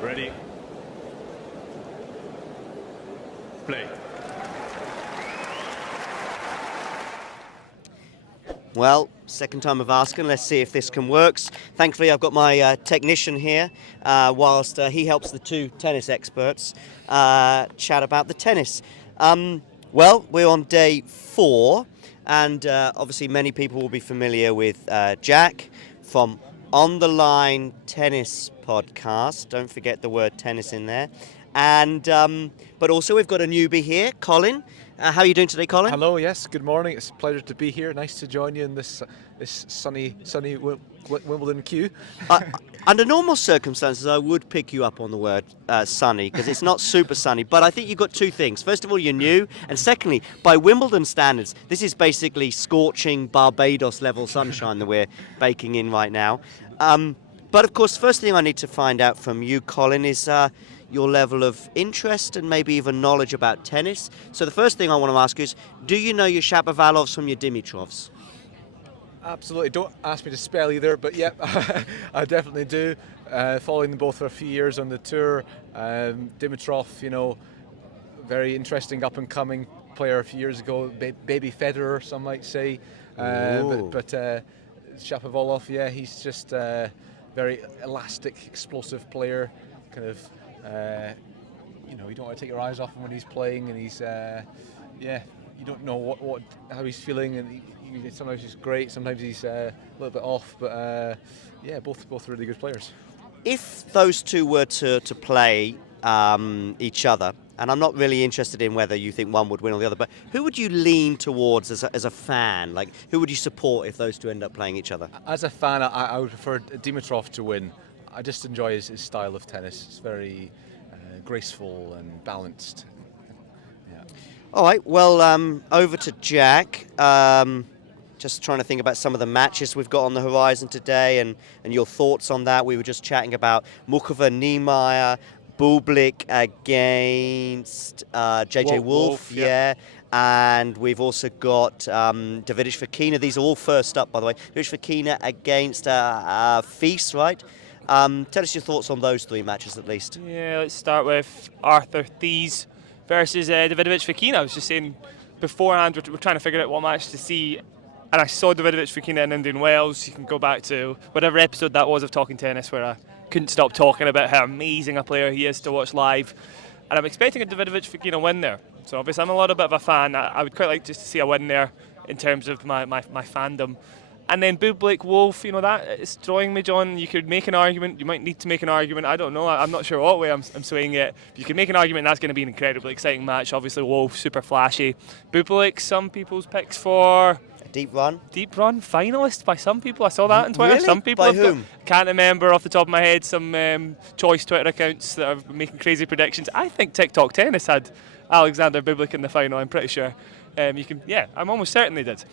Ready. Play. Well, second time of asking. Let's see if this can work. Thankfully, I've got my technician here, whilst he helps the two tennis experts chat about the tennis. Well, we're on day 4, and obviously many people will be familiar with Jack from On the Line Tennis Podcast. Don't forget the word tennis in there. And but also we've got a newbie here, Colin. How are you doing today, Colin? Hello, yes, good morning. It's a pleasure to be here. Nice to join you in this sunny Wimbledon queue. Under normal circumstances, I would pick you up on the word sunny, because it's not super sunny. But I think you've got two things. First of all, you're new. And secondly, by Wimbledon standards, this is basically scorching Barbados-level sunshine that we're baking in right now. But of course, first thing I need to find out from you, Colin, is your level of interest and maybe even knowledge about tennis. So the first thing I want to ask you is, do you know your Shapovalovs from your Dimitrovs? Absolutely. Don't ask me to spell either, but yeah, I definitely do. Following them both for a few years on the tour. Dimitrov, very interesting up-and-coming player a few years ago. Baby Federer, some might say. But Shapovalov, yeah, he's just a very elastic, explosive player. Kind of, you don't want to take your eyes off him when he's playing, and he's, you don't know how he's feeling, and sometimes he's great, sometimes he's a little bit off, but both really good players. If those two were to play each other, and I'm not really interested in whether you think one would win or the other, but who would you lean towards as a fan? Like, who would you support if those two end up playing each other? As a fan, I would prefer Dimitrov to win. I just enjoy his style of tennis. It's very graceful and balanced. Yeah. All right, well, over to Jack. Just trying to think about some of the matches we've got on the horizon today and your thoughts on that. We were just chatting about Muchova, Niemeyer, Bublik against JJ Wolf, yeah. And we've also got Davidovich Fokina. These are all first up, by the way. Davidovich Fokina against Feast, right? Tell us your thoughts on those 3 matches at least. Yeah, let's start with Arthur Thies versus Davidovich Fokina. I was just saying beforehand, we're trying to figure out what match to see. And I saw Davidovich Fokina in Indian Wells. You can go back to whatever episode that was of Talking Tennis where I couldn't stop talking about how amazing a player he is to watch live. And I'm expecting a Davidovich Fokina win there. So obviously I'm a little bit of a fan. I would quite like just to see a win there in terms of my fandom. And then Bublik Wolf, that is drawing me, John. You could make an argument. You might need to make an argument. I don't know. I'm not sure what way I'm swaying it. You can make an argument. That's going to be an incredibly exciting match. Obviously, Wolf, super flashy. Bublik, some people's picks for Deep run finalist by some people. I saw that on Twitter. Really? Some people by whom? Can't remember off the top of my head. Some choice Twitter accounts that are making crazy predictions. I think TikTok Tennis had Alexander Bublik in the final. I'm pretty sure. I'm almost certain they did.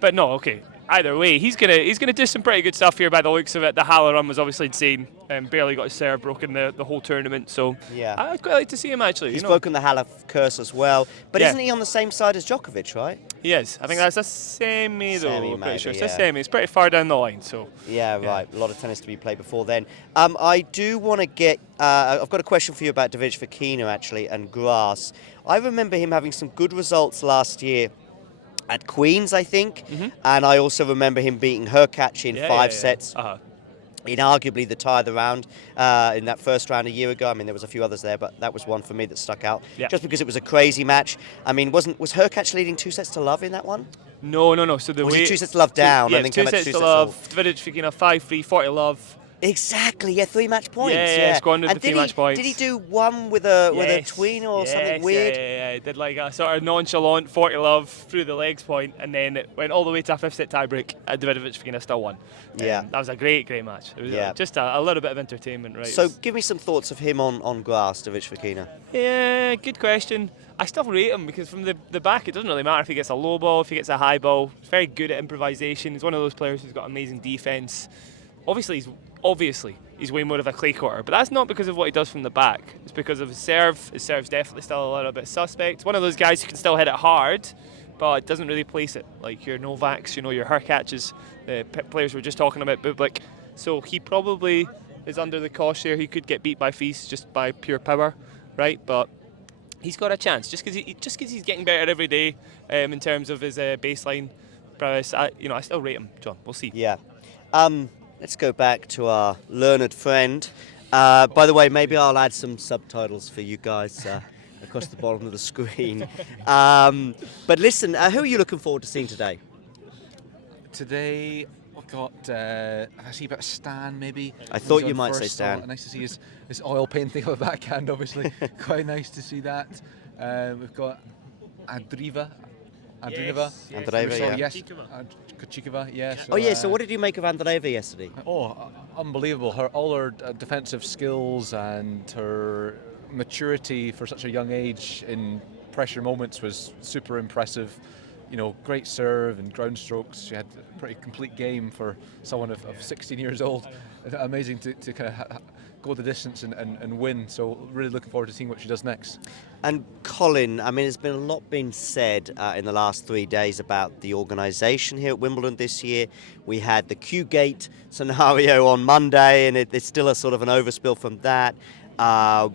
But no, okay. Either way, he's gonna do some pretty good stuff here by the looks of it. The Haller run was obviously insane. Barely got his serve broken the whole tournament. So yeah, I'd quite like to see him actually. He's broken the Haller curse as well. But isn't he on the same side as Djokovic, right? He is. I think that's a semi though. Semi, I'm pretty sure maybe, it's a semi. It's pretty far down the line. So yeah, right. A lot of tennis to be played before then. I do want to get. I've got a question for you about Davidovich Fokina actually and grass. I remember him having some good results last year at Queen's, I think, and I also remember him beating Hurkacz in 5 sets. In arguably the tie of the round in that first round a year ago. I mean, there was a few others there, but that was one for me that stuck out. Yeah. Just because it was a crazy match. I mean, was Hurkacz leading 2-0 in that one? No. So was he 2-0 down and then came back to 2-0. Davidovich Fokina 5-3, 40-love. Exactly, yeah, 3 match points. Yeah, squandered the 3 match points. Did he do one with a tween or something weird? Yeah, he did like a sort of nonchalant 40-love through the legs point, and then it went all the way to a 5th set tiebreak. Davidovich Fokina still won. Yeah. That was a great match. It was just a little bit of entertainment, right? So give me some thoughts of him on grass, Davidovich Fokina. Yeah, good question. I still rate him because from the back it doesn't really matter if he gets a low ball, if he gets a high ball. He's very good at improvisation. He's one of those players who's got amazing defence. Obviously he's way more of a clay courter, but that's not because of what he does from the back. It's because of his serve. His serve's definitely still a little bit suspect. One of those guys who can still hit it hard, but doesn't really place it, like your Novaks, your Hurkacz's, the players we were just talking about, Bublik. So he probably is under the cosh there. He could get beat by Feast just by pure power, right? But he's got a chance just because he's getting better every day in terms of his baseline prowess. I still rate him, John. We'll see. Yeah. Let's go back to our learned friend. By the way, maybe I'll add some subtitles for you guys across the bottom of the screen. But listen, who are you looking forward to seeing today? Today we've got, I see about Stan maybe. I thought He's you on might say first, Stan. so nice to see his oil painting on the backhand, obviously. Quite nice to see that. We've got Andreeva, Andreeva, yeah. Yes, Kochikova, yes. Oh yeah, so what did you make of Andreeva yesterday? Unbelievable. All her defensive skills and her maturity for such a young age in pressure moments was super impressive. Great serve and ground strokes. She had a pretty complete game for someone of 16 years old. Amazing to kind of go the distance and win. So really looking forward to seeing what she does next. And Colin, there's been a lot been said in the last 3 days about the organisation here at Wimbledon this year. We had the Q-Gate scenario on Monday, and it's still a sort of an overspill from that.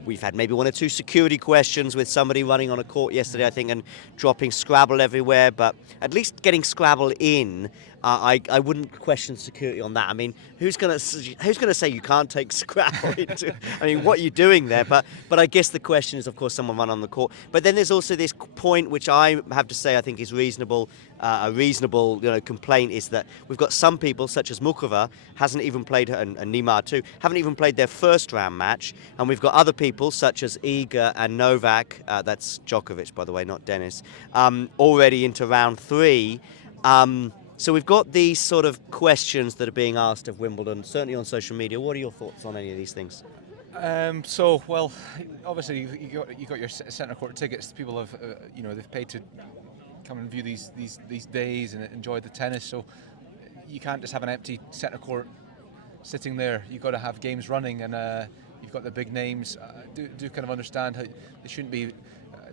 We've had maybe 1 or 2 security questions with somebody running on a court yesterday, I think, and dropping Scrabble everywhere. But at least getting Scrabble in, I wouldn't question security on that. Who's going to say you can't take Scrabble into? What are you doing there? But I guess the question is, of course, someone run on the court. But then there's also this point, which I have to say I think is reasonable. A reasonable complaint is that we've got some people, such as Mukova, hasn't even played, and Neymar too, haven't even played their first round match, and we've got other people such as Iga and Novak, that's Djokovic by the way, not Dennis, already into round 3. So we've got these sort of questions that are being asked of Wimbledon, certainly on social media. What are your thoughts on any of these things? Well, obviously you got your centre court tickets. People have, they've paid to come and view these days and enjoy the tennis. So you can't just have an empty centre court sitting there. You've got to have games running, and you've got the big names. Do kind of understand how they shouldn't be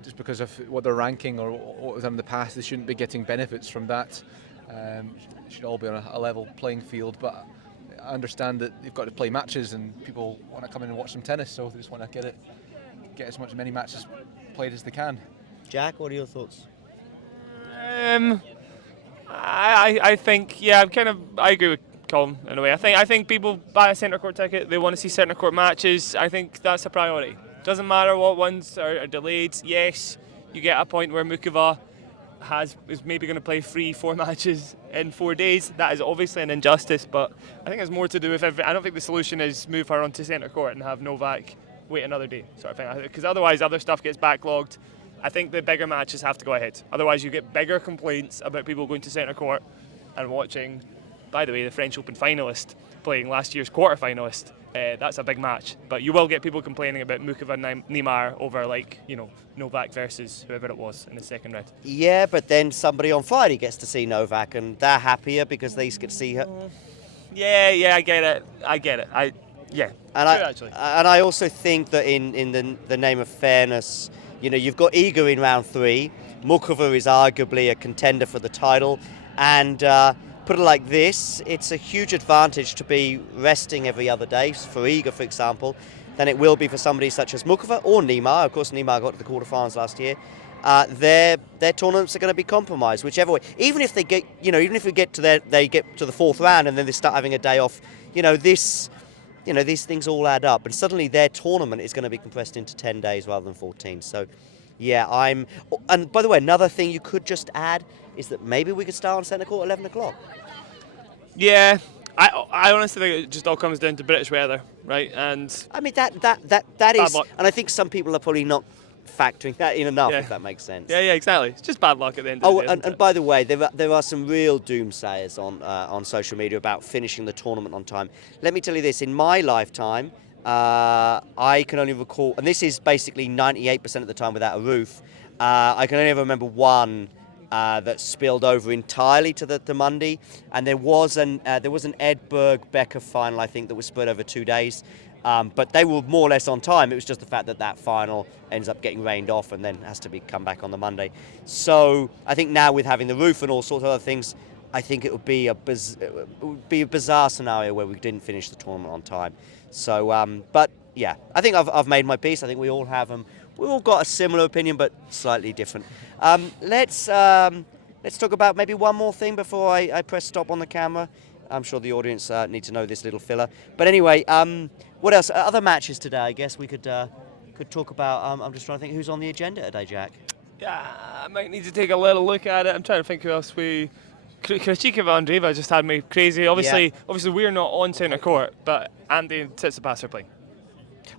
just because of what they're ranking or what was done in the past. They shouldn't be getting benefits from that. It should all be on a level playing field. But I understand that you've got to play matches, and people want to come in and watch some tennis, so they just want to get as many matches played as they can. Jack, what are your thoughts? I think, I agree with Colin in a way. I think people buy a centre court ticket, they want to see centre court matches. I think that's a priority. Doesn't matter what ones are delayed. Yes, you get a point where Mukova is maybe going to play 3-4 matches in 4 days. That is obviously an injustice, but I think it's more to do with I don't think the solution is move her onto centre court and have Novak wait another day, sort of thing. Because otherwise other stuff gets backlogged. I think the bigger matches have to go ahead. Otherwise you get bigger complaints about people going to centre court and watching, by the way, the French Open finalist playing last year's quarter-finalist. That's a big match. But you will get people complaining about Mukova and Neymar over, Novak versus whoever it was in the second round. Yeah, but then somebody on Friday gets to see Novak, and they're happier because they get to see her. Yeah, I get it. And I also think that in the name of fairness, you've got Iga in round 3. Mukova is arguably a contender for the title, and put it like this, it's a huge advantage to be resting every other day for Iga, for example, than it will be for somebody such as Mukova or Neymar. Of course, Neymar got to the quarterfinals last year. Their tournaments are going to be compromised, whichever way. Even if they get, even if they get to the 4th round and then they start having a day off, these things all add up, and suddenly their tournament is going to be compressed into 10 days rather than 14. So, yeah, and by the way, another thing you could just add is that maybe we could start on centre court at 11 o'clock. Yeah, I honestly think it just all comes down to British weather, right? And that is, luck. and I think some people are probably not factoring that in enough, if that makes sense. Yeah, exactly. It's just bad luck at the end of the day. And by the way, there are some real doomsayers on social media about finishing the tournament on time. Let me tell you this: in my lifetime, I can only recall, and this is basically 98% of the time without a roof. I can only ever remember one that spilled over entirely to the Monday, and there was an Edberg Becker final, I think, that was spread over 2 days. But they were more or less on time. It was just the fact that final ends up getting rained off and then has to come back on the Monday. So I think now with having the roof and all sorts of other things, I think it would be a bizarre scenario where we didn't finish the tournament on time. So, but yeah, I think I've made my piece. I think we all have them. We all got a similar opinion, but slightly different. Let's talk about maybe one more thing before I press stop on the camera. I'm sure the audience need to know this little filler. But anyway, what else? Other matches today, I guess we could talk about. I'm just trying to think who's on the agenda today, Jack. Yeah, I might need to take a little look at it. I'm trying to think who else we. Krejcikova Andreeva just had me crazy. Obviously we're not on centre court, but Andy and Tsitsipas are playing.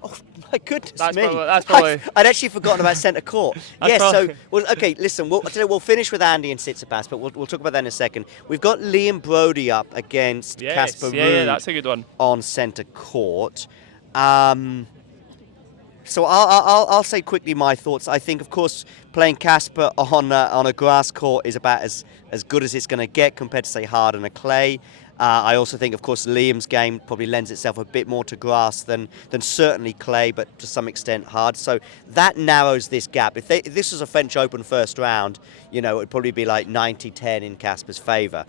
Oh my goodness That's me! probably. I'd actually forgotten about centre court. Yes, so okay. Listen, we'll finish with Andy and Tsitsipas, but we'll talk about that in a second. We've got Liam Broady up against Casper Ruud. Yeah, that's a good one. On centre court. So I'll say quickly my thoughts. I think, of course, playing Casper on a grass court is about as good as it's going to get compared to, say, hard on a clay. I also think, of course, Liam's game probably lends itself a bit more to grass than certainly clay, but to some extent hard. So that narrows this gap. If this was a French Open first round, it would probably be like 90-10 in Casper's favour.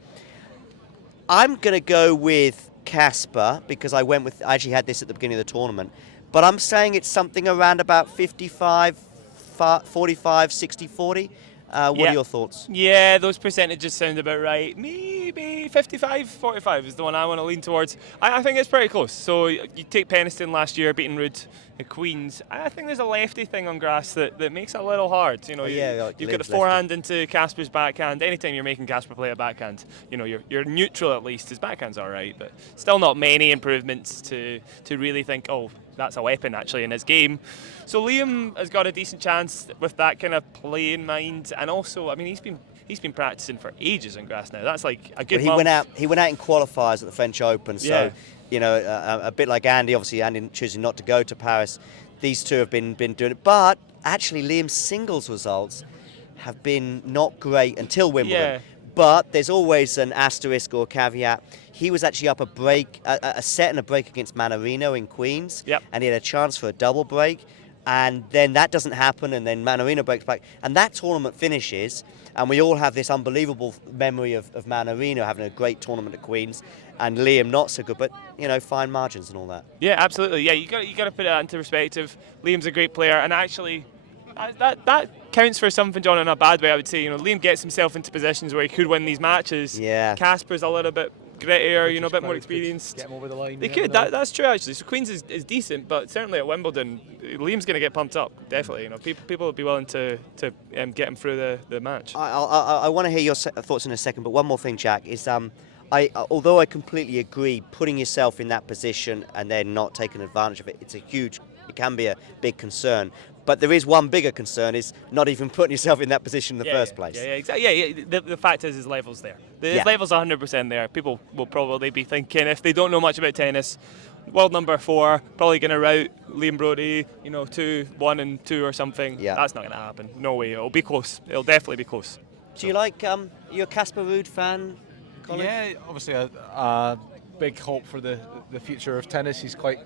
I'm going to go with Casper because I actually had this at the beginning of the tournament. But I'm saying it's something around about 55, 45, 60, 40. What are your thoughts? Yeah, those percentages sound about right. Maybe 55, 45 is the one I want to lean towards. I think it's pretty close. So you take Peniston last year, beating Ruud at Queen's. I think there's a lefty thing on grass that makes it a little hard. You've got a forehand into Casper's backhand. Anytime you're making Casper play a backhand, you're neutral at least. His backhand's all right, but still not many improvements to really think, oh, that's a weapon actually in his game. So Liam has got a decent chance with that kind of play in mind, and also, I mean, he's been practicing for ages on grass now. That's like a good. Well, he went out in qualifiers at the French Open, so a bit like Andy. Obviously, Andy choosing not to go to Paris. These two have been doing it, but actually, Liam's singles results have been not great until Wimbledon. Yeah. But there's always an asterisk or caveat. He was actually up a set and a break against Manarino in Queens, and he had a chance for a double break, and then that doesn't happen, and then Manarino breaks back, and that tournament finishes, and we all have this unbelievable memory of Manarino having a great tournament at Queens, and Liam not so good, but fine margins and all that. Yeah, absolutely. Yeah, you got to put that into perspective. Liam's a great player, and actually. That counts for something, John, in a bad way, I would say. Liam gets himself into positions where he could win these matches. Yeah. Casper's a little bit grittier, a bit more experienced. Get him over the line. They could. That's true, actually. So Queens is decent, but certainly at Wimbledon, Liam's going to get pumped up. Definitely. People would be willing to get him through the match. I want to hear your thoughts in a second, but one more thing, Jack, is although I completely agree, putting yourself in that position and then not taking advantage of it, it can be a big concern. But there is one bigger concern, is not even putting yourself in that position in the first place. Yeah, exactly. Yeah. The fact is, his level's there. His level's 100% there. People will probably be thinking, if they don't know much about tennis, world number 4, probably going to rout Liam Broady, 2-1 and 2 or something. Yeah. That's not going to happen. No way. It'll be close. It'll definitely be close. Do you like, you're a Casper Ruud fan, Colin? Yeah, obviously a big hope for the future of tennis. He's quite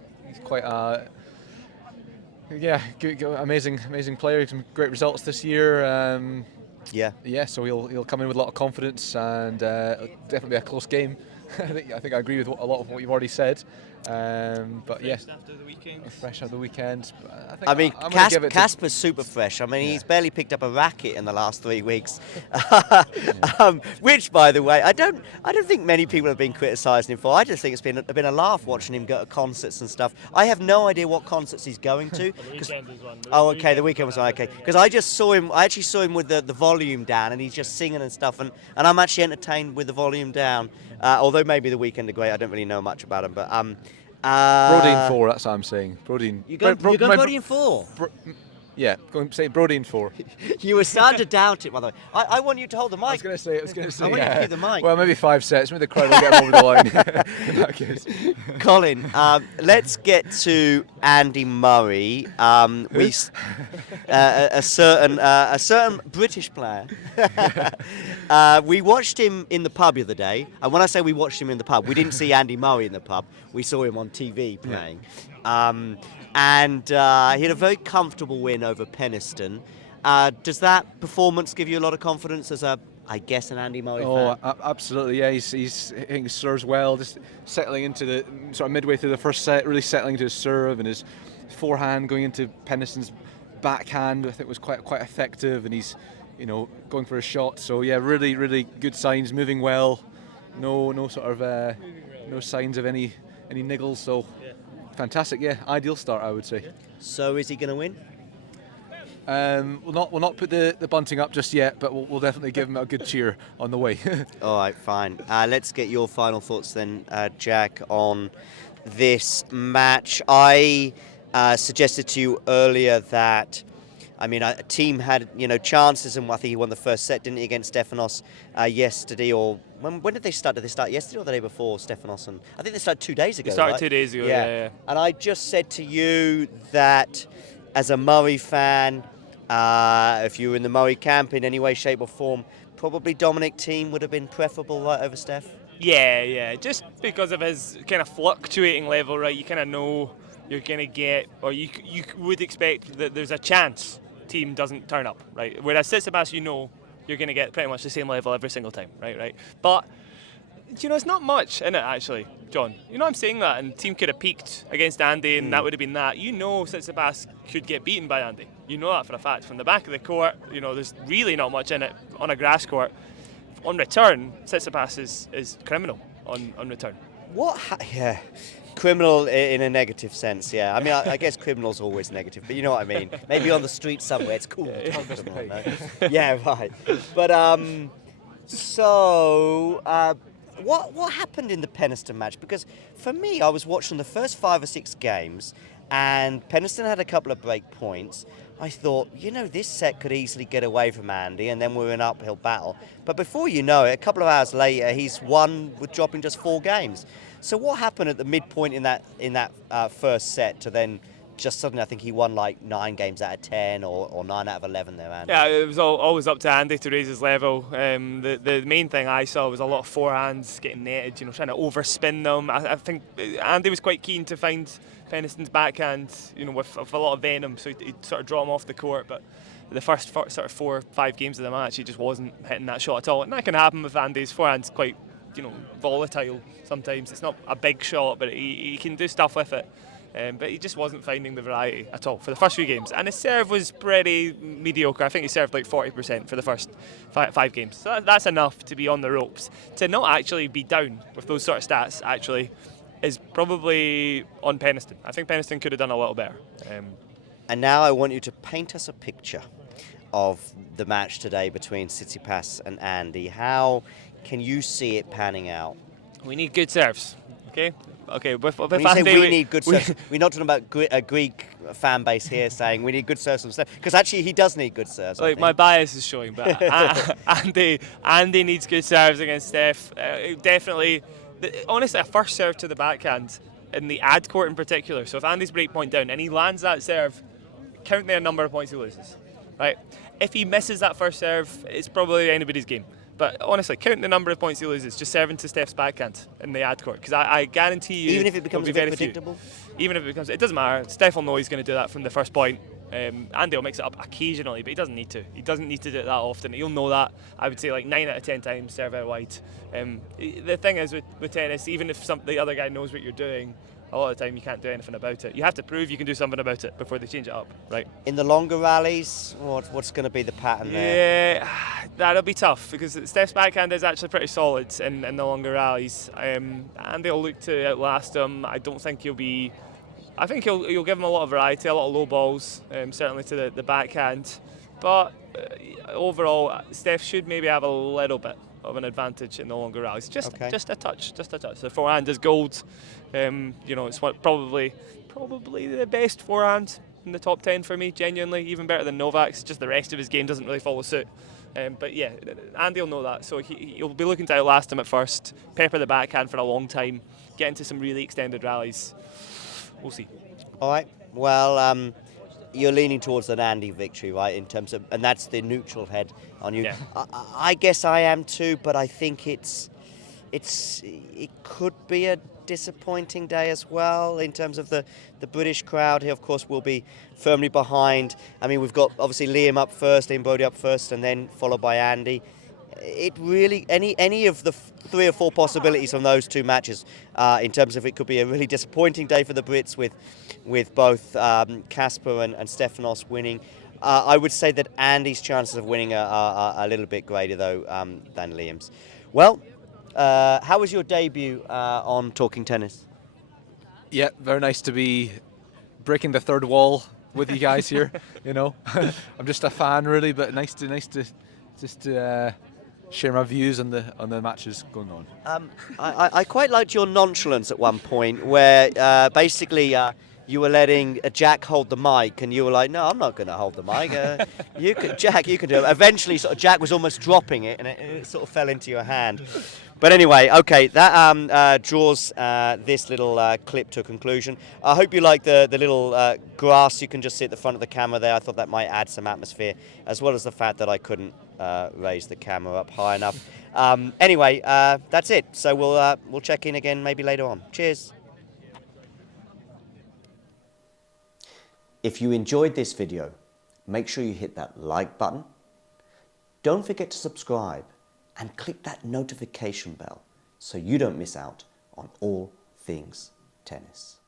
good, amazing player. Some great results this year. So he'll come in with a lot of confidence, and definitely a close game. I think I agree with a lot of what you've already said. But fresh after the weekend. Fresh after the weekend. I mean, Casper's super fresh. I mean, he's barely picked up a racket in the last 3 weeks, which, by the way, I don't think many people have been criticising him for. I just think it's been a laugh watching him go to concerts and stuff. I have no idea what concerts he's going to. The weekend was one. The weekend was one. Okay, because I actually saw him with the volume down, and he's just singing and stuff, and I'm actually entertained with the volume down. Although maybe the weekend are great, I don't really know much about him, but Broady in 4. That's what I'm saying. Broady. You go Broady in 4. Yeah, say Broady in 4. You were starting to doubt it, by the way. I want you to hold the mic. I was going to say. I want you to keep the mic. Well, maybe 5 sets. Maybe the crowd will get him over the line. In that case. Colin, let's get to Andy Murray. A certain British player. We watched him in the pub the other day, and when I say we watched him in the pub, we didn't see Andy Murray in the pub. We saw him on TV playing. And he had a very comfortable win over Peniston. Does that performance give you a lot of confidence as a I guess, an Andy Murray Oh, fan. absolutely, yeah. He's hitting his serves well, just settling into the sort of midway through the first set, really settling into his serve, and his forehand going into Penniston's backhand, I think was quite effective, and he's, going for a shot. So yeah, really good signs, moving well. No sort of no signs of any niggles. So fantastic, yeah, ideal start, I would say. So is he going to win? We'll not put the bunting up just yet, but we'll definitely give him a good cheer on the way. All right, fine. Let's get your final thoughts then, Jack, on this match. I suggested to you earlier that, a team had chances, and I think he won the first set, didn't he, against Stefanos yesterday? Or when did they start? Did they start yesterday or the day before, Stefanos? And I think they started 2 days ago. They started right? 2 days ago. Yeah. And I just said to you that as a Murray fan, if you were in the Murray camp in any way, shape or form, probably Dominic Thiem would have been preferable right over Steph. Yeah. Just because of his kind of fluctuating level, right? You kind of know you're going to get, or you would expect that there's a chance Thiem doesn't turn up, right? Whereas Tsitsipas, you're going to get pretty much the same level every single time, right? But it's not much in it, actually, John. I'm saying that, and Thiem could have peaked against Andy, and that would have been that. Tsitsipas could get beaten by Andy. You know that for a fact. From the back of the court, there's really not much in it on a grass court. On return, Tsitsipas is criminal on return. Yeah. Criminal in a negative sense, yeah. I guess criminal's always negative, but you know what I mean. Maybe on the street somewhere, it's cool to talk criminal, no? Yeah, right. But, what happened in the Penniston match? Because for me, I was watching the first 5 or 6 games, and Penniston had a couple of break points. I thought, this set could easily get away from Andy, and then we're in an uphill battle. But before you know it, a couple of hours later, he's won with dropping just 4 games. So what happened at the midpoint in that first set to then just suddenly, I think he won like 9 games out of 10 or 9 out of 11 there, Andy? Yeah, it was always up to Andy to raise his level. The main thing I saw was a lot of forehands getting netted, trying to overspin them. I think Andy was quite keen to find Penniston's backhand, with a lot of venom, so he'd sort of draw him off the court. But the first sort of 4 or 5 games of the match, he just wasn't hitting that shot at all. And that can happen with Andy's forehand's quite, volatile sometimes. It's not a big shot, but he can do stuff with it. But he just wasn't finding the variety at all for the first few games. And his serve was pretty mediocre. I think he served like 40% for the first 5 games. So that's enough to be on the ropes. To not actually be down with those sort of stats, actually, is probably on Penniston. I think Penniston could have done a little better. And now I want you to paint us a picture of the match today between Tsitsipas and Andy. How can you see it panning out? We need good serves, okay? With when you say we need good serves, we're not talking about a Greek fan base here saying we need good serves from Steph, because actually he does need good serves. Like, my bias is showing, but Andy needs good serves against Steph. Definitely, honestly, a first serve to the backhand in the ad court in particular. So if Andy's break point down and he lands that serve, count the number of points he loses. Right? If he misses that first serve, it's probably anybody's game. But honestly, count the number of points he loses just serving to Steph's backhand in the ad court, because I guarantee you, even if it becomes a bit predictable, it doesn't matter. Steph will know he's going to do that from the first point. Andy will mix it up occasionally, but he doesn't need to. He doesn't need to do it that often. He'll know that. I would say like 9 out of 10 times serve out wide. The thing is with tennis, even if the other guy knows what you're doing, a lot of the time you can't do anything about it. You have to prove you can do something about it before they change it up, right? In the longer rallies, what's going to be the pattern there? Yeah, that'll be tough, because Steph's backhand is actually pretty solid in the longer rallies. Andy will look to outlast him. I don't think he'll be... I think he'll give him a lot of variety, a lot of low balls, certainly to the backhand. But overall, Steph should maybe have a little bit of an advantage in the longer rallies. Just a touch. The forehand is gold. It's probably the best forehand in the top 10 for me, genuinely, even better than Novak's. Just the rest of his game doesn't really follow suit. But yeah, Andy will know that, so he'll be looking to outlast him at first, pepper the backhand for a long time, get into some really extended rallies. We'll see. All right. Well, you're leaning towards an Andy victory, right? In terms of, and that's the neutral head on you. Yeah. I guess I am too, but I think it could be a disappointing day as well in terms of the British crowd here. Of course, will be firmly behind. We've got obviously Liam up first, Liam Broady up first, and then followed by Andy. it really, any of the 3 or 4 possibilities from those 2 matches, in terms of it could be a really disappointing day for the Brits with both Casper and Stefanos winning. I would say that Andy's chances of winning are a little bit greater though than Liam's. Well, how was your debut on Talking Tennis? Yeah, very nice to be breaking the third wall with you guys here. You know, I'm just a fan really, but nice to just share my views on the matches going on. I quite liked your nonchalance at one point, where basically you were letting Jack hold the mic, and you were like, "No, I'm not going to hold the mic. Jack, you can do it." Eventually, sort of, Jack was almost dropping it, and it sort of fell into your hand. But anyway, okay, that draws this little clip to a conclusion. I hope you like the little grass you can just see at the front of the camera there. I thought that might add some atmosphere, as well as the fact that I couldn't raise the camera up high enough. Anyway, that's it. So we'll check in again maybe later on. Cheers. If you enjoyed this video, make sure you hit that like button. Don't forget to subscribe and click that notification bell so you don't miss out on all things tennis.